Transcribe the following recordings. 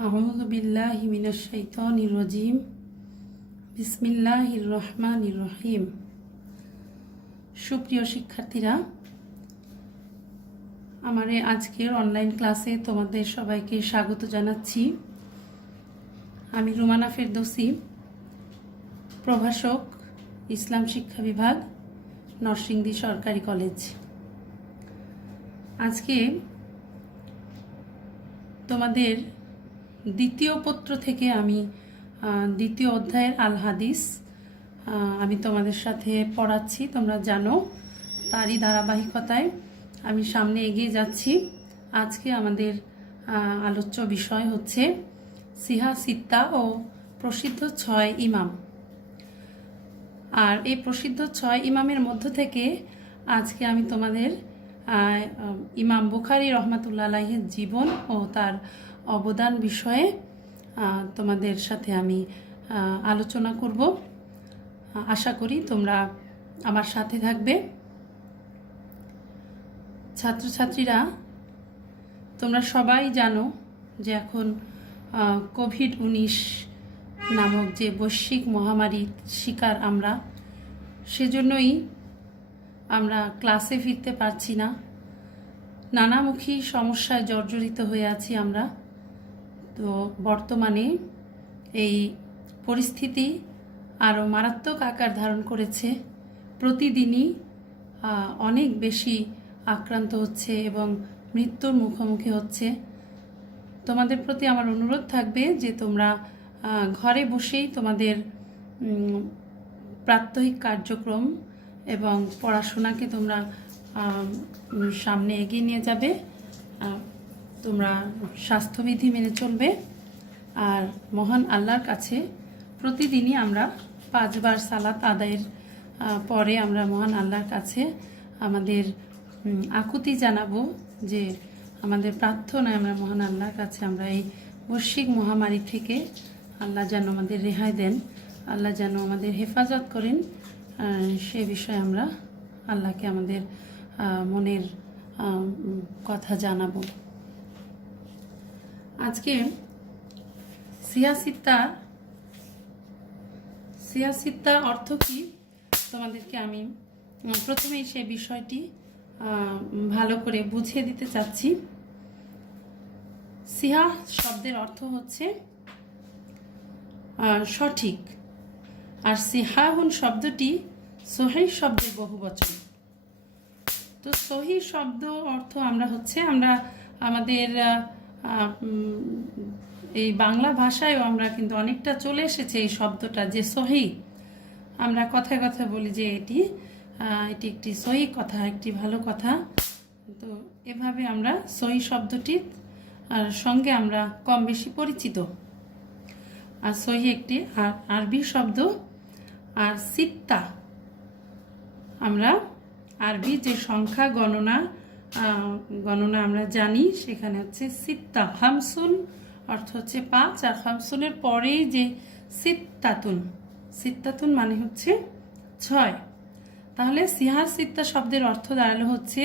আউযু বিল্লাহি মিনাশ শাইতানির রাজিম। বিসমিল্লাহির রহমানির রহিম। সুপ্রিয় শিক্ষার্থীরা, আমার আজকের অনলাইন ক্লাসে তোমাদের সবাইকে স্বাগত জানাচ্ছি। আমি রুমানা ফেরদৌসী, প্রভাষক, ইসলাম শিক্ষা বিভাগ, নরসিংদী সরকারি কলেজ। আজকে তোমাদের দ্বিতীয় পত্র থেকে আমি দ্বিতীয় অধ্যায়ের আল হাদিস আমি তোমাদের সাথে পড়াচ্ছি। তোমরা জানো, তারই ধারাবাহিকতায় আমি সামনে এগিয়ে যাচ্ছি। আজকে আমাদের আলোচ্য বিষয় হচ্ছে সিহা সিত্তা ও প্রসিদ্ধ 6 ইমাম। আর এই প্রসিদ্ধ 6 ইমামের মধ্য থেকে আজকে আমি তোমাদের ইমাম বুখারী রহমাতুল্লাহ আলাইহির জীবন ও তার অবদান বিষয়ে তোমাদের সাথে আমি আলোচনা করব। আশা করি তোমরা আমার সাথে থাকবে। ছাত্রছাত্রীরা, তোমরা সবাই জানো যে এখন কোভিড-19 নামক যে বৈশ্বিক মহামারীর শিকার আমরা, সেজন্যই আমরা ক্লাসে ফিরতে পারছি না। নানামুখী সমস্যায় জর্জরিত হয়ে আছি আমরা। তো বর্তমানে এই পরিস্থিতি আরও মারাত্মক আকার ধারণ করেছে। প্রতিদিনই অনেক বেশি আক্রান্ত হচ্ছে এবং মৃত্যুর মুখোমুখি হচ্ছে। তোমাদের প্রতি আমার অনুরোধ থাকবে যে তোমরা ঘরে বসেই তোমাদের প্রাত্যহিক কার্যক্রম এবং পড়াশোনাকে তোমরা সামনে এগিয়ে নিয়ে যাবে। তোমরা স্বাস্থ্যবিধি মেনে চলবে। আর মহান আল্লাহর কাছে প্রতিদিনই আমরা 5 বার সালাত আদায়ের পরে আমরা মহান আল্লাহর কাছে আমাদের আকুতি জানাবো, যে আমাদের প্রার্থনায় আমরা মহান আল্লাহর কাছে আমরা এই বৈশ্বিক মহামারী থেকে আল্লাহ যেন আমাদের রেহাই দেন, আল্লাহ যেন আমাদের হেফাজত করেন, সে বিষয়ে আমরা আল্লাহকে আমাদের মনের কথা জানাবো। আজকে সিয়াসিত্তা অর্থ কি তোমাদেরকে আমি প্রথমেই সে বিষয়টি ভালো করে বুঝিয়ে দিতে চাচ্ছি। সিহা শব্দের অর্থ হচ্ছে সঠিক, আর সিহাহুন শব্দটি সহিহ শব্দের বহুবচন। তো সহিহ শব্দ অর্থ আমরা আমাদের এই বাংলা ভাষায়ও আমরা কিন্তু অনেকটা চলে এসেছে এই শব্দটা, যে সহিহ। আমরা কথায় কথায় বলি যে এটি একটি সহিহ কথা, একটি ভালো কথা। তো এভাবে আমরা সহিহ শব্দটির সঙ্গে আমরা কম বেশি পরিচিত। আর সহিহ একটি আরবি শব্দ। আর সিত্তা, আমরা আরবি যে সংখ্যা গণনা আমরা জানি, সেখানে হচ্ছে সিত্তা। খামসুন অর্থ হচ্ছে 5, আর খামসুনের পরেই যে সিত্তাতুন মানে হচ্ছে 6। তাহলে সিহা সিত্তা শব্দের অর্থ দাঁড়ালো হচ্ছে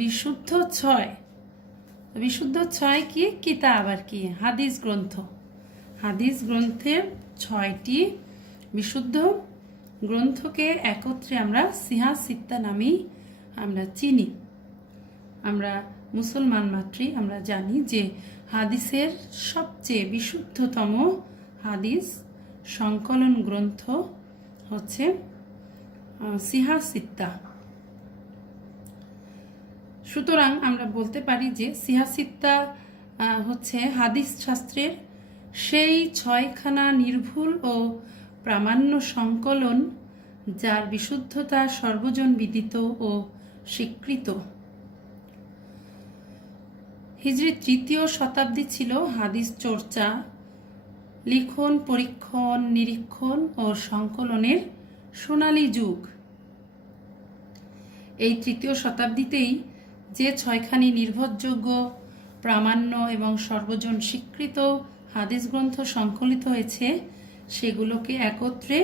বিশুদ্ধ 6। বিশুদ্ধ 6 কি? কিতাব আর কি, হাদিস গ্রন্থ। হাদিস গ্রন্থের 6টি বিশুদ্ধ গ্রন্থকে একত্রে আমরা সিহা সিত্তা নামেই আমরা চিনি। আমরা মুসলমান মাত্রই আমরা জানি যে হাদিসের সবচেয়ে বিশুদ্ধতম হাদিস সংকলন গ্রন্থ হচ্ছে সিহা সিত্তা। সুতরাং আমরা বলতে পারি যে সিহা সিত্তা হচ্ছে হাদিস শাস্ত্রের সেই 6খানা নির্ভুল ও প্রামাণ্য সংকলন, যার বিশুদ্ধতা সর্বজন বিদিত ও স্বীকৃত। হিজরি 3য় শতাব্দী ছিল হাদিস চর্চা, লিখন, পরীক্ষণ, নিরীক্ষণ ও সংকলনের সোনালী যুগ। এই 3য় শতাব্দীতেই যে 6খানি নির্ভরযোগ্য, প্রামাণ্য এবং সর্বজন স্বীকৃত হাদিস গ্রন্থ সংকলিত হয়েছে, সেগুলোকে একত্রে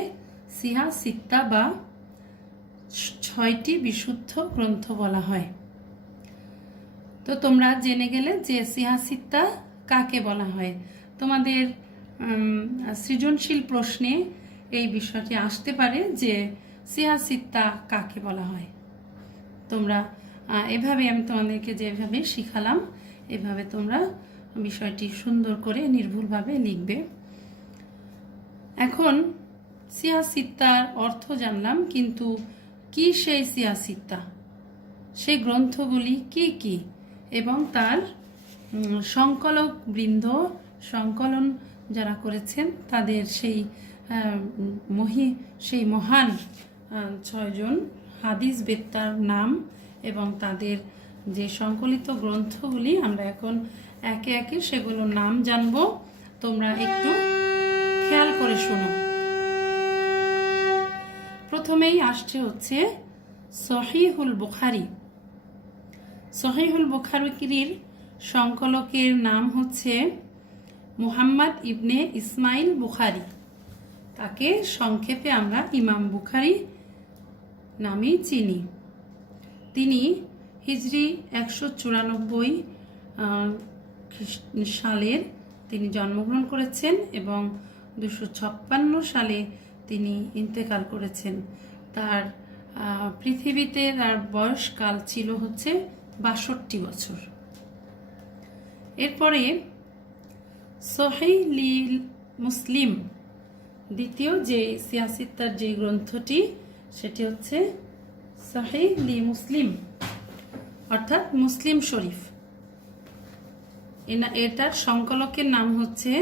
সিহা সিত্তা বা 6টি বিশুদ্ধ গ্রন্থ বলা হয়। তো তোমরা জেনে গেলে যে সিহা সিত্তা কাকে বলা হয়? তোমাদের সৃজনশীল প্রশ্নে এই বিষয়টি আসতে পারে যে সিয়াসিত্তা কাকে বলা হয়। তোমরা এভাবে আমি তোমাদেরকে যেভাবে শিখালাম এভাবে তোমরা বিষয়টি সুন্দর করে নির্ভুলভাবে লিখবে। এখন সিয়াসিত্তার অর্থ জানলাম, কিন্তু কি সেই সিয়াসিত্তা, সেই গ্রন্থগুলি কি কি এবং তার সংকলক বৃন্দ, সংকলন যারা করেছেন তাদের সেই মহান 6 জন হাদিস বেত্তার নাম এবং তাদের যে সংকলিত গ্রন্থগুলি আমরা এখন একে একে সেগুলোর নাম জানবো। তোমরা একটু খেয়াল করে শোনো। প্রথমেই আসছে হচ্ছে সহিহুল বুখারী। সহিহুল বুখারীর সংকলকের নাম হচ্ছে মুহাম্মদ ইবনে ইসমাইল বুখারী। তাকে সংক্ষেপে আমরা ইমাম বুখারী নামেই চিনি। তিনি হিজরি 194 সালের তিনি জন্মগ্রহণ করেছেন এবং 256 সালে তিনি ইন্তেকাল করেছেন। তার পৃথিবীতে তার বয়সকাল ছিল হচ্ছে 62 বছর। এরপরে সহিহ মুসলিম, দ্বিতীয় যে সিয়াসিত্তার যে গ্রন্থটি সেটি হচ্ছে সহিহ মুসলিম অর্থাৎ মুসলিম শরীফ। এটার সংকলকের নাম হচ্ছে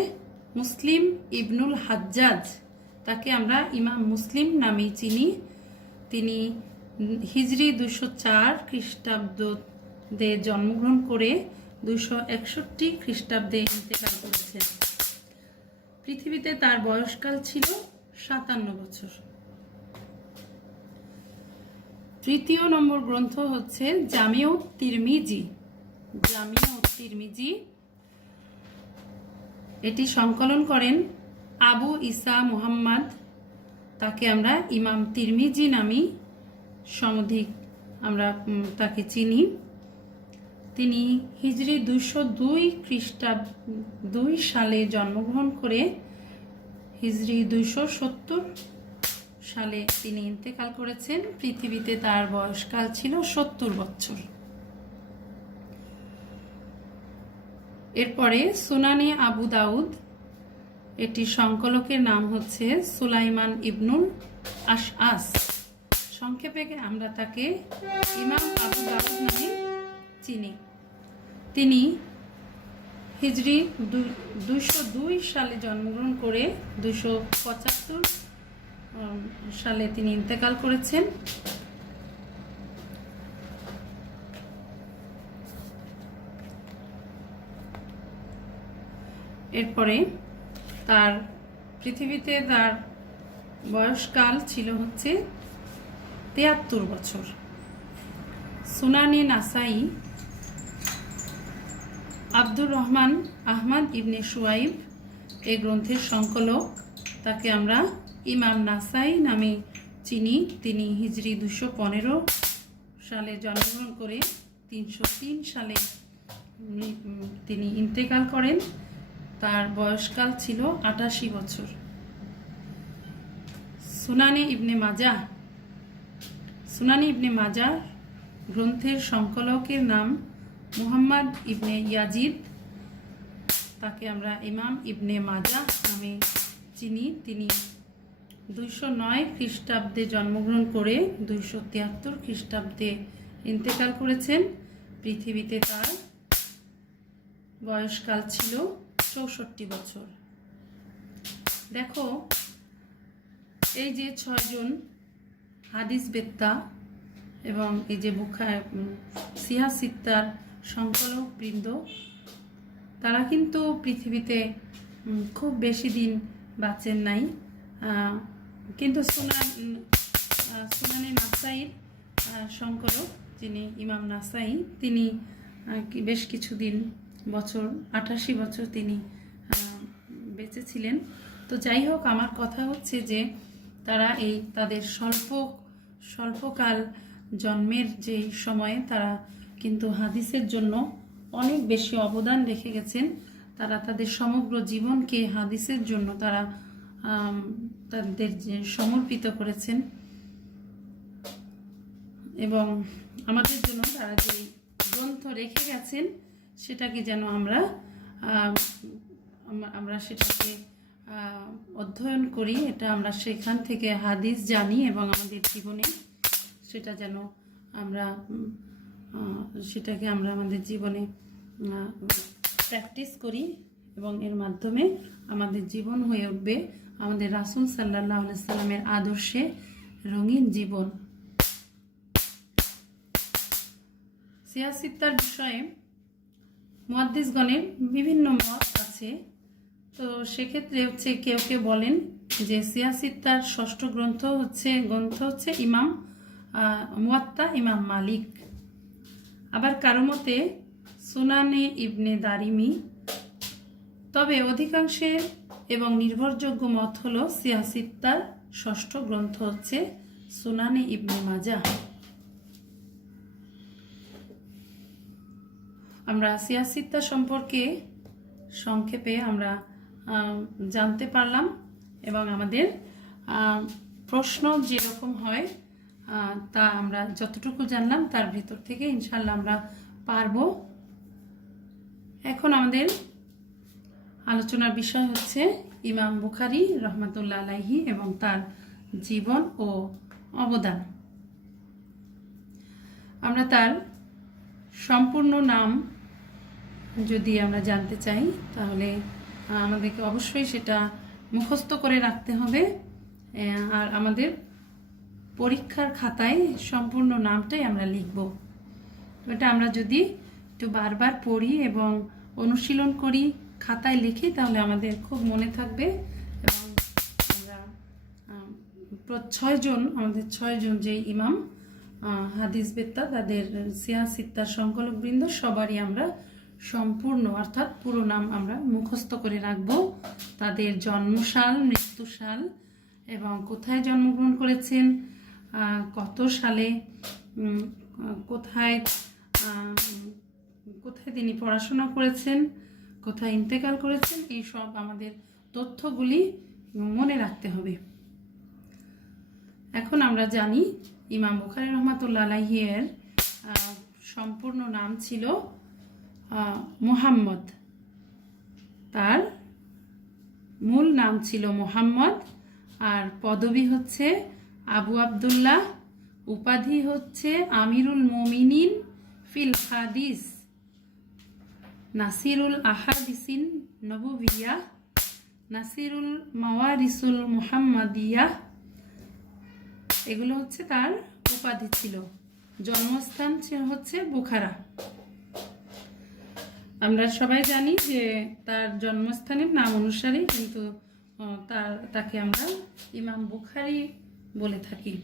মুসলিম ইবনুল হাজ্জাজ। তাকে আমরা ইমাম মুসলিম নামেই চিনি। তিনি হিজরি 204 খ্রিস্টাব্দে জন্মগ্রহণ করে 261 খ্রিস্টাব্দে ইন্তেকাল করেছেন। পৃথিবীতে তার বয়সকাল ছিল 57 বছর। তৃতীয় নম্বর গ্রন্থ হচ্ছে জামিউত তিরমিজি। জামিউত তিরমিজি এটি সংকলন করেন আবু ঈসা মুহাম্মদ। তাকে আমরা ইমাম তিরমিজি নামে সমধিক আমরা তাকে চিনি। তিনি হিজরি 202 সালে জন্মগ্রহণ করে হিজরি 270 সালে তিনি ইন্তেকাল করেছেন। পৃথিবীতে তার বয়সকাল ছিল 70 বছর। এরপরে সুনানে আবু দাউদ, এটি সংকলকের নাম হচ্ছে সুলাইমান ইবনুল আশআস। সংক্ষেপে আমরা তাকে ইমাম আবু দাউদ নামে চিনি। তিনি হিজরি 202 সালে জন্মগ্রহণ করে 275 সালে তিনি ইন্তেকাল করেছেন। এরপরে তার পৃথিবীতে তার বয়সকাল ছিল হচ্ছে 73 বছর। সুনানে নাসাই, আব্দুর রহমান আহমদ ইবনে শুয়াইব এই গ্রন্থের সংকলক। তাকে আমরা ইমাম নাসাই নামে চিনি। তিনি হিজরি 215 সালে জন্মগ্রহণ করে 303 সালে তিনি ইন্তেকাল করেন। তার বয়সকাল ছিল 88 বছর। সুনানে ইবনে মাজাহ, সুনানে ইবনে মাজাহ গ্রন্থের সংকলকের নাম মুহাম্মদ ইবনে ইয়াজিদ। তাকে আমরা ইমাম ইবনে মাজাহ নামে চিনি। তিনি 209 খ্রিস্টাব্দে জন্মগ্রহণ করে 273 খ্রিস্টাব্দে ইন্তেকাল করেছেন। পৃথিবীতে তার বয়সকাল ছিল 64 বছর। দেখো, এই যে 6 জন হাদিস বেত্তা এবং এই যে সিয়াসিত্তার সংকলক বৃন্দ, তারা কিন্তু পৃথিবীতে খুব বেশি দিন বাঁচেন নাই। কিন্তু সুনানে নাসাইর সংকলক যিনি ইমাম নাসাই, তিনি বেশ কিছুদিন বছর 88 বছর তিনি বেঁচে ছিলেন। তো যাই হোক, আমার কথা হচ্ছে যে তারা এই তাদের স্বল্পকাল জন্মের যে সময়ে তারা কিন্তু হাদিসের জন্য অনেক বেশি অবদান রেখে গেছেন। তারা তাদের সমগ্র জীবনকে হাদিসের জন্য তারা তাদের যে সমর্পিত করেছেন এবং আমাদের জন্য তারা যে গ্রন্থ রেখে গেছেন সেটাকে যেন আমরা সেটাকে অধ্যয়ন করি, এটা আমরা সেখান থেকে হাদিস জানি এবং আমাদের জীবনে সেটা যেন আমরা সেটাকে আমরা আমাদের জীবনে প্র্যাকটিস করি এবং এর মাধ্যমে আমাদের জীবন হয়ে উঠবে আমাদের রাসূল সাল্লাল্লাহু আলাইহি সাল্লামের আদর্শে রঙিন জীবন। সিয়াসিত্তার বিষয়ে মুহাদ্দিসগণের বিভিন্ন মত আছে। তো সেক্ষেত্রে হচ্ছে কেউ কেউ বলেন যে সিয়াসিত্তার ষষ্ঠ গ্রন্থ হচ্ছে ইমাম মুয়াত্তা ইমাম মালিক। আবার কারো মতে সুনানে ইবনে দারিমি। তবে অধিকাংশের এবং নির্ভরযোগ্য মত হলো সিয়াসিত্তার ষষ্ঠ গ্রন্থ হচ্ছে সুনানে ইবনে মাজাহ। আমরা সিয়াসিত্তা সম্পর্কে সংক্ষেপে আমরা জানতে পারলাম এবং আমাদের প্রশ্ন যেরকম হয় তা আমরা যতটুকু জানলাম তার ভিতর থেকে ইনশাল্লাহ আমরা পারব। এখন আমাদের আলোচনার বিষয় হচ্ছে ইমাম বুখারী রহমাতুল্লাহ আলাইহি এবং তার জীবন ও অবদান। আমরা তার সম্পূর্ণ নাম যদি আমরা জানতে চাই তাহলে আমাদেরকে অবশ্যই সেটা মুখস্থ করে রাখতে হবে আর আমাদের পরীক্ষার খাতায় সম্পূর্ণ নামটাই আমরা লিখব। এটা আমরা যদি একটু বারবার পড়ি এবং অনুশীলন করি, খাতায় লিখি, তাহলে আমাদের খুব মনে থাকবে এবং আমরা আমাদের ছয়জন যে ইমাম হাদিস বেত্তা তাদের সিয়াসিত্তার সংকলকবৃন্দ সবারই আমরা সম্পূর্ণ অর্থাৎ পুরো নাম আমরা মুখস্থ করে রাখব, তাদের জন্মসাল, মৃত্যুসাল এবং কোথায় জন্মগ্রহণ করেছেন, কত সালে, কোথায় তিনি পড়াশোনা করেছেন, কোথায় ইন্তেকাল করেছেন, এই সব আমাদের তথ্যগুলি মনে রাখতে হবে। এখন আমরা জানি ইমাম বুখারী রহমাতুল্লাহ আলাইহি এর সম্পূর্ণ নাম ছিল মুহাম্মদ। তার মূল নাম ছিল মুহাম্মদ আর পদবী হচ্ছে আবু আব্দুল্লাহ, উপাধি হচ্ছে আমিরুল মুমিনিন ফিল হাদিস, নাসিরুল আহাদিসিন নবুবিয়া, নাসিরুল মাওয়ারিসুল মুহাম্মাদিয়া। এগুলো হচ্ছে তার উপাধি ছিল। জন্মস্থান হচ্ছে বুখারা। আমরা সবাই জানি যে তার জন্মস্থানের নাম অনুসারে কিন্তু তাকে আমরা ইমাম বুখারী বলে থাকি।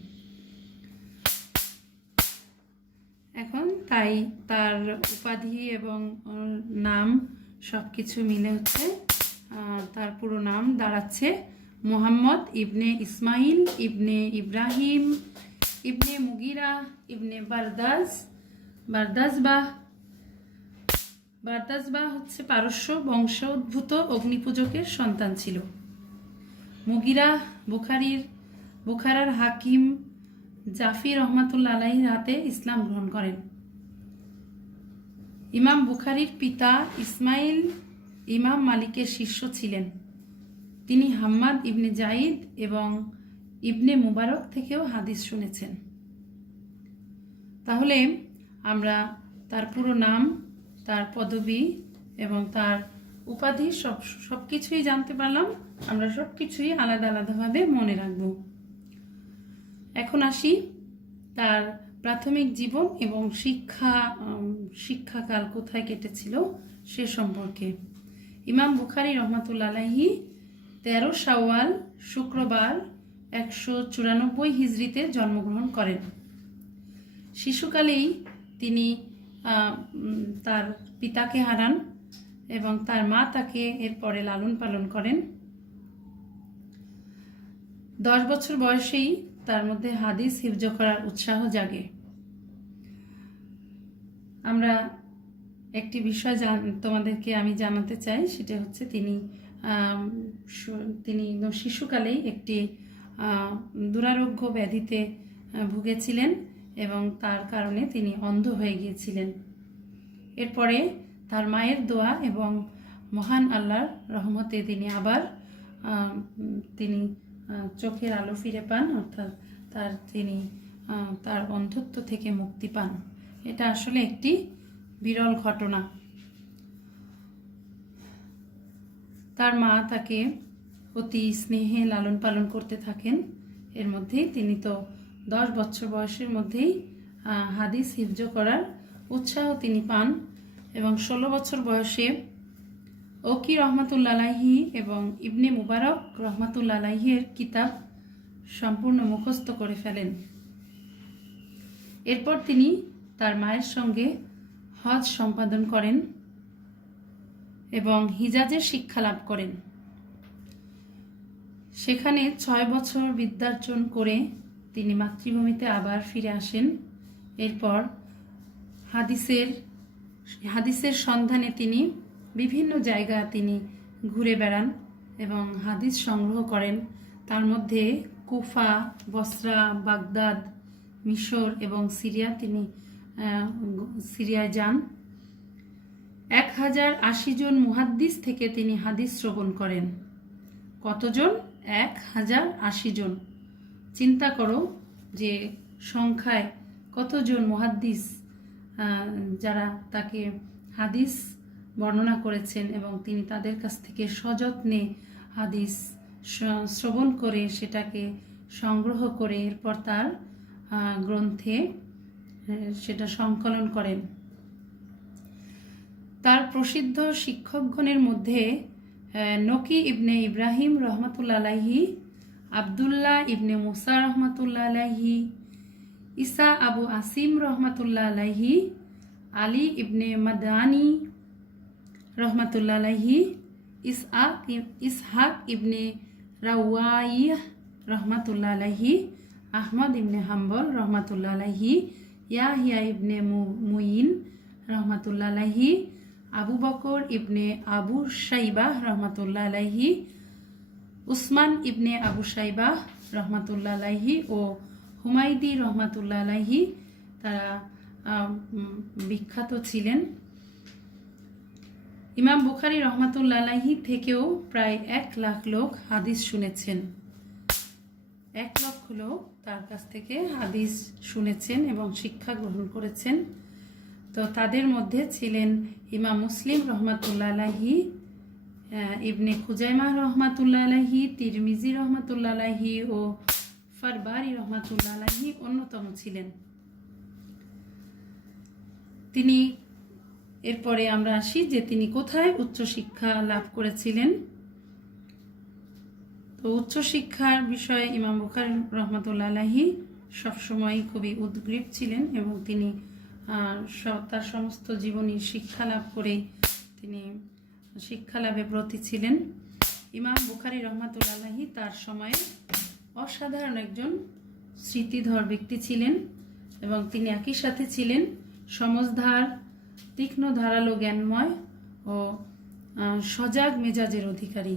এখন তাই তার উপাধি এবং নাম সবকিছু মিলে হচ্ছে তার পুরো নাম দাঁড়াচ্ছে মুহাম্মদ ইবনে ইসমাইল ইবনে ইব্রাহিম ইবনে মুগিরা ইবনে বারদাসবাহ হচ্ছে পারস্য বংশোদ্ভূত অগ্নিপূজকের সন্তান ছিল। মুগিরা বুখারার হাকিম জাফি রহমাতুল্লাহ আলাইহির হাতে ইসলাম গ্রহণ করেন। ইমাম বুখারীর পিতা ইসমাইল ইমাম মালিকের শিষ্য ছিলেন। তিনি হাম্মাদ ইবনে জাইদ এবং ইবনে মুবারক থেকেও হাদিস শুনেছেন। তাহলে আমরা তার পুরো নাম, তার পদবী এবং তার উপাধি সব কিছুই জানতে পারলাম। আমরা সব কিছুই আলাদা আলাদাভাবে মনে রাখব। এখন আসি তার প্রাথমিক জীবন এবং শিক্ষাকাল কোথায় কেটেছিল সে সম্পর্কে। ইমাম বুখারী রহমাতুল্লাহ আলাইহি 13 শাওয়াল শুক্রবার 194 হিজরিতে জন্মগ্রহণ করেন। শিশুকালেই তিনি তার পিতাকে হারান এবং তার মা তাকে এরপরে লালন পালন করেন। 10 বছর বয়সেই তার মধ্যে হাদিস হিফজ করার উৎসাহ জাগে। আমরা একটি বিষয় তোমাদেরকে আমি জানাতে চাই, সেটা হচ্ছে তিনি শিশুকালেই একটি দুরারোগ্য ব্যাধিতে ভুগেছিলেন এবং তার কারণে তিনি অন্ধ হয়ে গিয়েছিলেন। এরপরে তার মায়ের দোয়া এবং মহান আল্লাহর রহমতে তিনি আবার চোখের আলো ফিরে পান, অর্থাৎ তিনি তার অন্ধত্ব থেকে মুক্তি পান। এটা আসলে একটি বিরল ঘটনা। তার মা তাকে অতি স্নেহে লালন পালন করতে থাকেন। এর মধ্যেই তিনি তো 10 বছর বয়সের মধ্যেই হাদিস হিফজ করার উৎসাহ তিনি পান এবং 16 বছর বয়সে ওকি রহমাতুল্লাহ আলাইহি এবং ইবনে মুবারক রহমাতুল্লাহ আলাইহির কিতাব সম্পূর্ণ মুখস্থ করে ফেলেন। এরপর তিনি তার মায়ের সঙ্গে হজ সম্পাদন করেন এবং হিজাজের শিক্ষা লাভ করেন। সেখানে 6 বছর বিদ্যার্জন করে তিনি মাতৃভূমিতে আবার ফিরে আসেন। এরপর হাদিসের সন্ধানে তিনি বিভিন্ন জায়গা তিনি ঘুরে বেড়ান এবং হাদিস সংগ্রহ করেন। তার মধ্যে কুফা, বসরা, বাগদাদ, মিশর এবং সিরিয়ায় যান। 1080 জন মুহাদ্দিস থেকে তিনি হাদিস শ্রবণ করেন। কতজন? 1080 জন। চিন্তা করো যে সংখ্যায় কতজন মুহাদ্দিস যারা তাকে হাদিস বর্ণনা করেছেন এবং তিনি তাদের কাছ থেকে সযত্নে হাদিস শ্রবণ করে সেটাকে সংগ্রহ করে এরপর তার গ্রন্থে সেটা সংকলন করেন। তার প্রসিদ্ধ শিক্ষকগণের মধ্যে নকি ইবনে ইব্রাহিম রহমাতুল্লাহ আলাইহি, আবদুল্লাহ ইবনে মুসা রহমাতুল্লাহ আলাইহি, ইসা আবু আসিম রহমাতুল্লাহ আলাইহি, আলী ইবনে মাদানি রহমাতুল্লাহ আলাইহি, ইসহাক ইবনে রাওয়াইহ রহমাতুল্লাহ আলাইহি, আহমদ ইবনে হাম্বল রহমাতুল্লাহ আলাইহি, ইয়াহিয়া ইবনে মুইন রহমাতুল্লাহ আলাইহি, আবু বকর ইবনে আবু শাইবাহ রহমাতুল্লাহ আলাইহি, উসমান ইবনে আবু শাইবাহ রহমাতুল্লাহ আলাইহি ও হুমায়দি রহমাতুল্লাহ আলাইহি তারা বিখ্যাত ছিলেন। ইমাম বুখারী রহমাতুল্লাহ আলাইহি থেকেও প্রায় 1 লাখ লোক হাদিস শুনেছেন। 1 লক্ষ লোক তার কাছ থেকে হাদিস শুনেছেন এবং শিক্ষা গ্রহণ করেছেন। তো তাদের মধ্যে ছিলেন ইমাম মুসলিম রহমাতুল্লাহ আলাইহি, ইবনে খুজাইমাহ রহমাতুল্লাহ আলাইহি, তিরমিজি রহমাতুল্লাহ আলাইহি ও ফারবারি রহমাতুল্লাহ আলাইহি অন্যতম ছিলেন। তিনি এরপরে আমরা আসি যে তিনি কোথায় উচ্চশিক্ষা লাভ করেছিলেন। তো উচ্চশিক্ষার বিষয়ে ইমাম বুখারী রহমাতুল্লাহ আলাইহি সবসময় খুবই উদ্গ্রীব ছিলেন এবং তিনি তার সমস্ত জীবনী শিক্ষা লাভ করে তিনি শিক্ষা লাভে ব্রতী ছিলেন। ইমাম বুখারী রহমাতুল্লাহ আলাইহি তার সময়ে অসাধারণ একজন স্মৃতিধর ব্যক্তি ছিলেন এবং তিনি একই সাথে ছিলেন সমজদার, তীক্ষ্ণ ধারালো জ্ঞানময় ও সজাগ মেজাজের অধিকারী।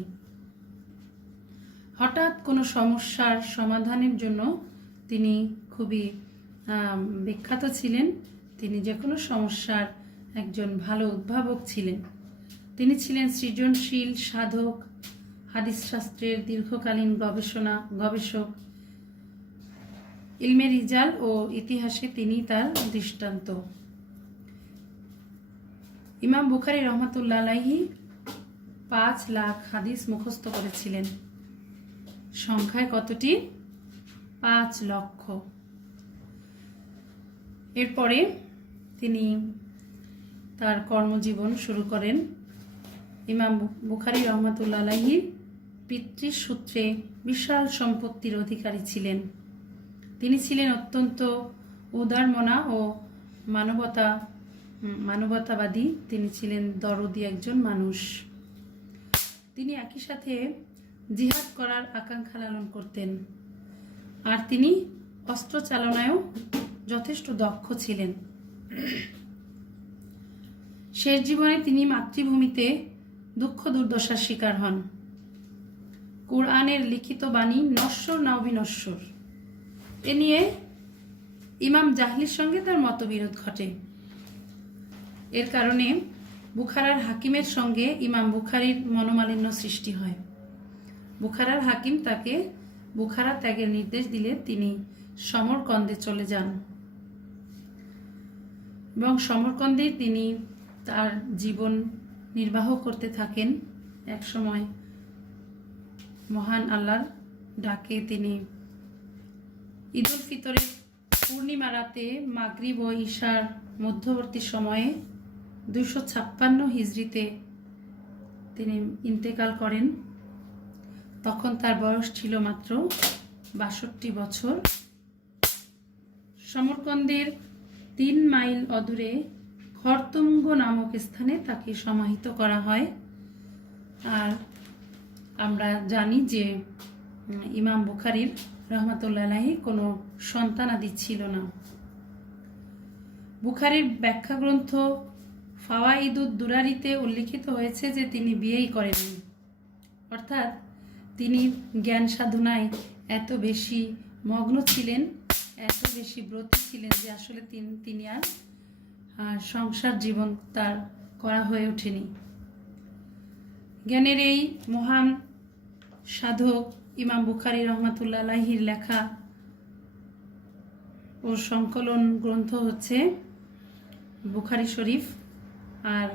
হঠাৎ কোনো সমস্যার সমাধানের জন্য তিনি খুবই বিখ্যাত ছিলেন। তিনি যে কোনো সমস্যার একজন ভালো উদ্ভাবক ছিলেন। তিনি ছিলেন সৃজনশীল সাধক, হাদিস শাস্ত্রের দীর্ঘকালীন গবেষক। ইলমে রিজাল ও ইতিহাসে তিনি তার দৃষ্টান্ত। ইমাম বুখারী রহমাতুল্লাহ আলাইহি 5 লাখ হাদিস মুখস্থ করেছিলেন। সংখ্যায় কতটি? 5 লক্ষ। এরপরে তিনি তার কর্মজীবন শুরু করেন। ইমাম বুখারী রহমাতুল্লাহ আলাইহি পিতৃসূত্রে বিশাল সম্পত্তির অধিকারী ছিলেন। তিনি ছিলেন অত্যন্ত উদারমনা ও মানবতাবাদী। তিনি ছিলেন দরদি একজন মানুষ। তিনি একই সাথে জিহাদ করার আকাঙ্ক্ষা লালন করতেন আর তিনি অস্ত্র চালনায়ও যথেষ্ট দক্ষ ছিলেন। শেষ জীবনে তিনি মাতৃভূমিতে দুঃখ দুর্দশার শিকার হন। কুরআনের লিখিত বাণী নশ্বর না অবিনশ্বর, এ নিয়ে ইমাম জাহলির সঙ্গে তার মতবিরোধ ঘটে। এর কারণে বুখারার হাকিমের সঙ্গে ইমাম বুখারীর মনোমালিন্য সৃষ্টি হয়। বুখারার হাকিম তাকে বুখারা ত্যাগের নির্দেশ দিলে তিনি সমরকন্দে চলে যান এবং সমরকন্দে তিনি তার জীবন নির্বাহ করতে থাকেন। একসময় মহান আল্লাহর ডাকে তিনি ঈদ উল ফিতরের পূর্ণিমা রাতে মাগরিব ও ঈশার মধ্যবর্তী সময়ে 256 হিজরিতে তিনি ইন্তেকাল করেন। তখন তার বয়স ছিল মাত্র 62 বছর। সমরকন্দের 3 মাইল অদূরে খরতমুঙ্গ নামক স্থানে তাকে সমাহিত করা হয়। আর আমরা জানি যে ইমাম বুখারীর রহমাতুল্লাহ আলাইহি কোনো সন্তানাদি ছিল না। বুখারীর ব্যাখ্যা গ্রন্থ ফাওয়াইদুদ দুরারিতে উল্লিখিত হয়েছে যে তিনি বিয়েই করেননি, অর্থাৎ তিনি জ্ঞান সাধনায় এত বেশি মগ্ন ছিলেন, এত বেশি ব্রতী ছিলেন যে আসলে তিনি আর সংসার জীবন তার করা হয়ে ওঠেনি। জ্ঞানের এই মহান সাধক ইমাম বুখারী রহমাতুল্লাহ আলাইহির লেখা ও সংকলন গ্রন্থ হচ্ছে বুখারী শরীফ। আর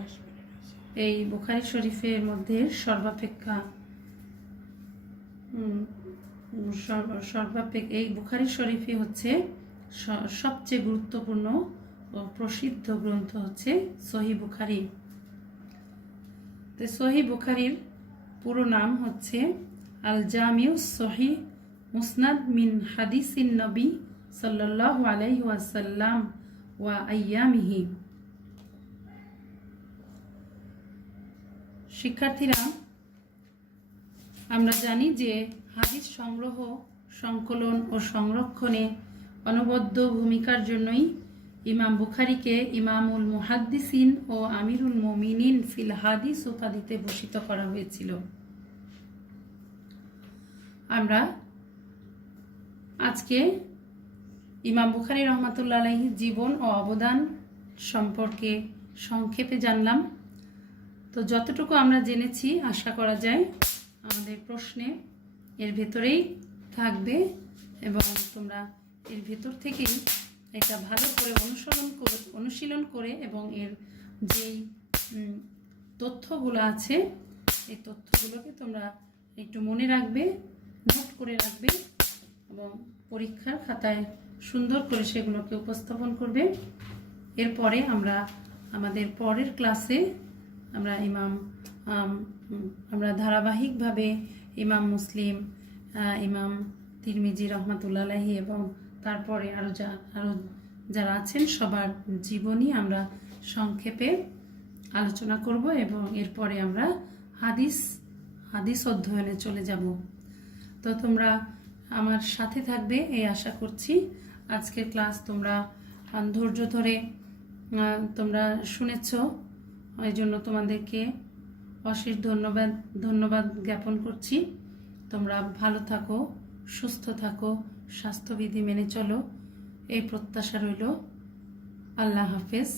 এই বুখারী শরীফের মধ্যে এই বুখারী শরীফই হচ্ছে সবচেয়ে গুরুত্বপূর্ণ ও প্রসিদ্ধ গ্রন্থ হচ্ছে সহিহ বুখারী। তো সহিহ বুখারীর পুরো নাম হচ্ছে আল জামিউ সহিহ মুসনাদ মিন হাদিসিন নবী সাল্লাল্লাহু আলাইহি ওয়াসাল্লাম ওয়া আইয়ামিহি। শিক্ষার্থীরা, আমরা জানি যে হাদিস সংগ্রহ, সংকলন ও সংরক্ষণে অনবদ্য ভূমিকার জন্যই ইমাম বুখারীকে ইমামুল মুহাদ্দিসিন ও আমিরুল মুমিনিন ফিল হাদিস উপাধিতে ভূষিত করা হয়েছিল। আমরা আজকে ইমাম বুখারী রহমাতুল্লাহ আলাইহির জীবন ও অবদান সম্পর্কে সংক্ষেপে জানলাম। তো যতটুকু আমরা জেনেছি আশা করা যায় আমাদের প্রশ্নে এর ভেতরেই থাকবে এবং তোমরা এর ভেতর থেকেই এটা ভালো করে অনুশীলন করে এবং এর যেই তথ্যগুলো আছে এই তথ্যগুলোকে তোমরা একটু মনে রাখবে, নোট করে রাখবে এবং পরীক্ষার খাতায় সুন্দর করে সেগুলোকে উপস্থাপন করবে। এরপরে আমরা আমাদের পরের ক্লাসে আমরা ধারাবাহিকভাবে ইমাম মুসলিম, ইমাম তিরমিজি রহমাতুল্লাহ আলাইহি এবং তারপরে আরও যারা আছেন সবার জীবনী আমরা সংক্ষেপে আলোচনা করব এবং এরপরে আমরা হাদিস অধ্যয়নে চলে যাব। তো তোমরা আমার সাথে থাকবে এই আশা করছি। আজকের ক্লাস তোমরা ধৈর্য ধরে তোমরা শুনেছ, এই জন্য তোমাদেরকে অশেষ ধন্যবাদ জ্ঞাপন করছি। তোমরা ভালো থাকো, সুস্থ থাকো, স্বাস্থ্যবিধি মেনে চলো, এই প্রত্যাশা রইল। আল্লাহ হাফেজ।